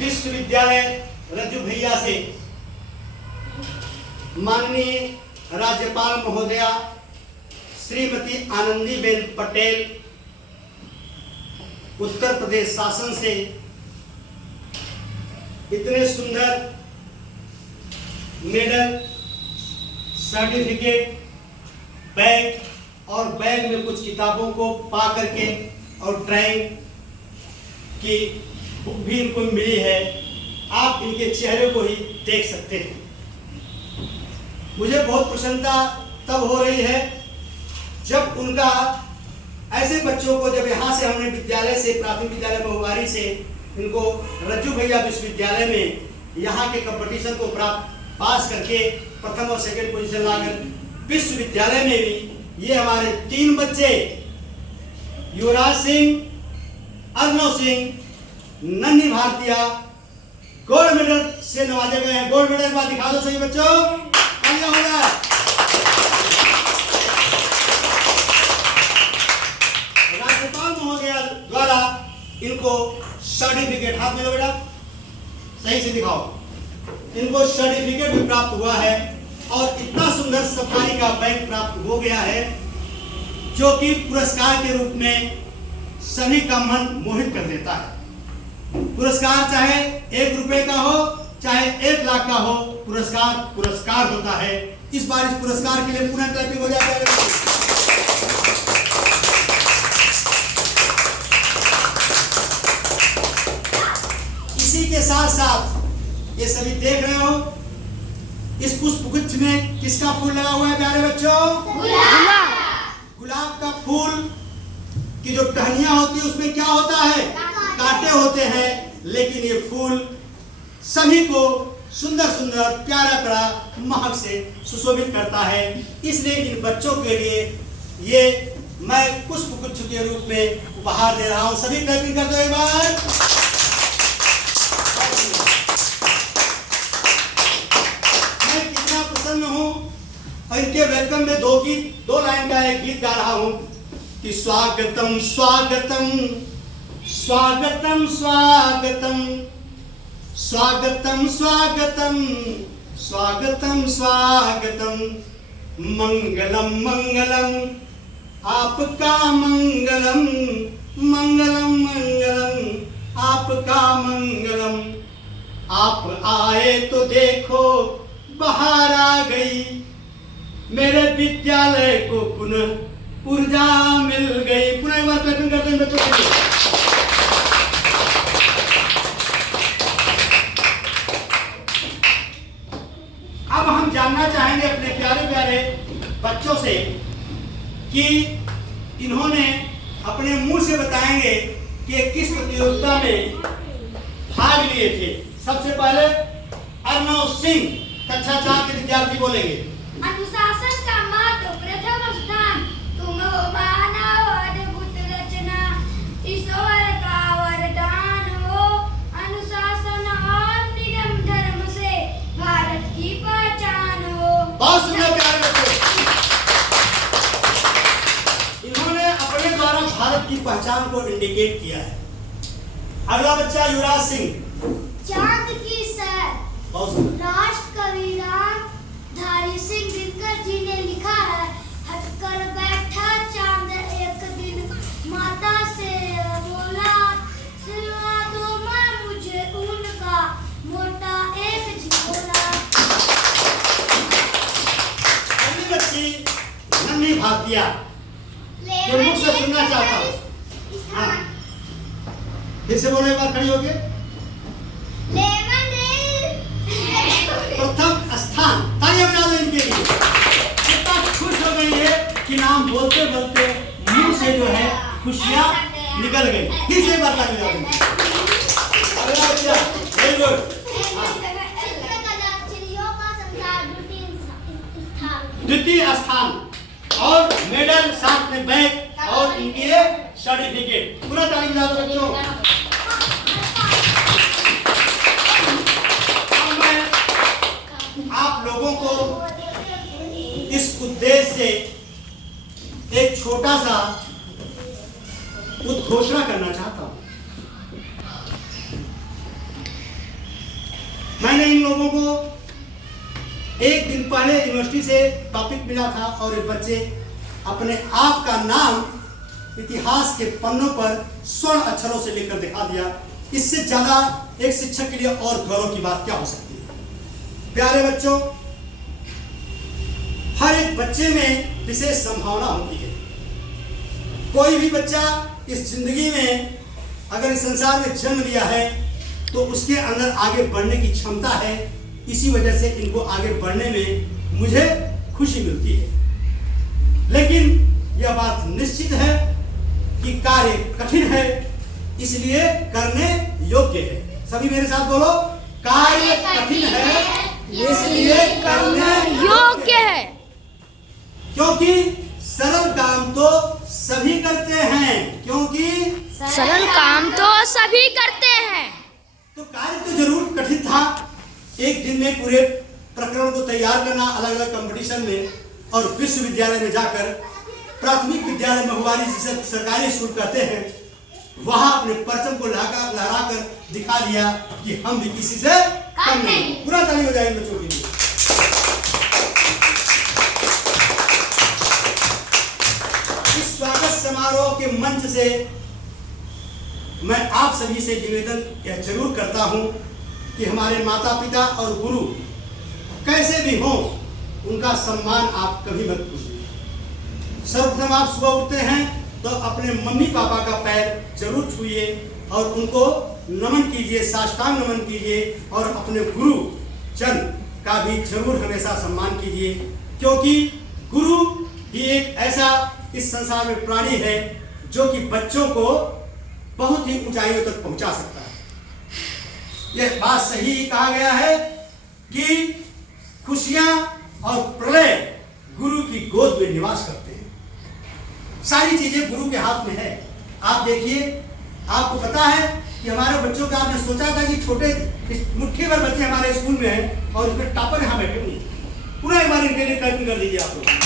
विश्वविद्यालय रज्जू भैया से माननीय राज्यपाल महोदया श्रीमती आनंदीबेन पटेल उत्तर प्रदेश शासन से इतने सुंदर मेडल, सर्टिफिकेट, बैग और बैग में कुछ किताबों को पा करके और ड्राइंग की बुक भी इनको मिली है। आप इनके चेहरे को ही देख सकते हैं। मुझे बहुत प्रसन्नता तब हो रही है जब उनका ऐसे बच्चों को, जब यहाँ से हमने विद्यालय से, प्राथमिक विद्यालय महुआरी से इनको रज्जू भैया विश्वविद्यालय में यहाँ के कंपटीशन को पास करके प्रथम और सेकंड पोजीशन लाकर विश्वविद्यालय में भी ये हमारे 3 बच्चे युवराज सिंह, अर्नव सिंह, नन्ही भारतीय गोल्ड मेडल से नवाजे गए हैं। गोल्ड मेडल बाद दिखा दो सही बच्चों, बढ़िया हो रहा है। राज्यपाल महोदय द्वारा इनको सर्टिफिकेट, हाथ में लो बेटा, सही से दिखाओ, इनको सर्टिफिकेट भी प्राप्त हुआ है और इतना सुंदर सफारी का बैग प्राप्त हो गया है जो कि पुरस्कार के रूप में सभी का मन मोहित कर देता है। पुरस्कार चाहे 1 रुपए का हो, चाहे 1 लाख का हो, पुरस्कार पुरस्कार होता है। इस बार इस पुरस्कार के लिए पुनः क्लैपिंग हो जाए। इसी के साथ साथ ये सभी देख रहे हो, इस पुष्प गुच्छ में किसका फूल लगा हुआ है प्यारे बच्चों? गुलाब। गुलाब का फूल की जो टहनियां होती है उसमें क्या होता है? कांटे होते हैं, लेकिन ये फूल सभी को सुंदर सुंदर प्यारा प्यारा महक से सुशोभित करता है। इसलिए इन बच्चों के लिए ये मैं पुष्प गुच्छ के रूप में उपहार दे रहा हूं। सभी क्लैपिंग कर दो एक बार। मैं कितना प्रसन्न हूं और इनके वेलकम में 2 लाइन का एक गीत गा रहा हूं कि स्वागतम स्वागतम स्वागतम स्वागतम स्वागतम स्वागतम स्वागतम स्वागतम मंगलम मंगलम आपका मंगलम मंगलम मंगलम आपका मंगलम। आप आए तो देखो बहार आ गई, मेरे विद्यालय को पुनः ऊर्जा मिल गई। पुनः एक बार क्लैपिंग करते हैं बच्चों के लिए। अब हम जानना चाहेंगे अपने प्यारे प्यारे बच्चों से कि इन्होंने अपने मुंह से बताएंगे कि किस प्रतियोगिता में भाग लिए थे। सबसे पहले अर्नव सिंह कक्षा 4 के विद्यार्थी बोलेंगे। अनुशासन का महत्व प्रथम स्थान, तुम हो मानव अद्भुत रचना, ईश्वर का वरदान हो। अनुशासन और नियम धर्म से भारत की पहचान हो। बहुत सुंदर प्यारे बच्चे, इन्होंने अपने द्वारा भारत की पहचान को इंडिकेट किया है। अगला बच्चा युवराज सिंह। चांद की सैर, बहुत सुंदर। राष्ट्र कवि रामधारी सिंह दिनकर जी ने लिखा है, हटकर बैठा चांद एक दिन, माता से बोला, सिलवा दो मां मुझे उनका मोटा एक झोला। अगली बच्ची नन्ही भारतीय, ये मुझ से सुनना चाहता हूँ। हाँ, फिर से बोलो एक बार खड़ी होके। प्रथम स्थान, तालियां बजा दो इनके लिए। इतना खुश हो गई है कि नाम बोलते बोलते मुंह से जो है खुशियां निकल गई। फिर से एक बार ताली बजा दो। अगला बच्चा, वेरी गुड। द्वितीय स्थान और मेडल, साथ में बैग और इनके सर्टिफिकेट। पूरा ताली बजा दो बच्चों। आप लोगों को इस उद्देश्य से एक छोटा सा उद्घोषणा करना चाहता हूं। लोगों को एक दिन पहले यूनिवर्सिटी से टॉपिक मिला था और ये बच्चे अपने आप का नाम इतिहास के पन्नों पर स्वर्ण अक्षरों से लिखकर दिखा दिया। इससे ज्यादा एक शिक्षक के लिए और गौरव की बात क्या हो सकती है। प्यारे बच्चों, हर एक बच्चे में विशेष संभावना होती है। कोई भी बच्चा इस जिंदगी में अगर इस संसार में जन्म लिया है तो उसके अंदर आगे बढ़ने की क्षमता है। इसी वजह से इनको आगे बढ़ने में मुझे खुशी मिलती है। लेकिन यह बात निश्चित है कि कार्य कठिन है, इसलिए करने योग्य है। सभी मेरे साथ बोलो, कार्य कठिन है इसलिए करने योग्य है। क्योंकि सरल काम तो सभी करते हैं, क्योंकि सरल काम तो सभी करते हैं। तो कार्य तो जरूर कठिन था। एक दिन में पूरे प्रकरण को तैयार करना अलग अलग कंपटीशन में, और विश्वविद्यालय में जाकर प्राथमिक विद्यालय महुआरी जिसे सरकारी स्कूल कहते हैं, वहां अपने परचम को लहराकर दिखा दिया कि हम भी किसी से कम नहीं। पूरा ताली हो जाएगी बच्चों के लिए। इस स्वागत समारोह के मंच से मैं आप सभी से निवेदन यह जरूर करता हूं कि हमारे माता पिता और गुरु कैसे भी हों, उनका सम्मान आप कभी मत भूलिए। सर्वप्रथम आप सुबह उठते हैं तो अपने मम्मी पापा का पैर जरूर छूइए और उनको नमन कीजिए, साष्टांग नमन कीजिए, और अपने गुरु जन का भी जरूर हमेशा सम्मान कीजिए, क्योंकि गुरु ही एक ऐसा इस संसार में प्राणी है जो कि बच्चों को बहुत ही ऊंचाइयों तक पहुंचा सकता है। यह बात सही कहा गया है कि खुशियां और प्रलय गुरु की गोद में निवास करते हैं। सारी चीजें गुरु के हाथ में है। आप देखिए, आपको पता है कि हमारे बच्चों का आपने सोचा था कि छोटे मुट्ठी भर बच्चे हमारे स्कूल में हैं और उसमें टॉपर यहाँ बैठे हुए हैं। पूरा एक बार इनके लिए टाइपिंग कर लीजिए आप लोग।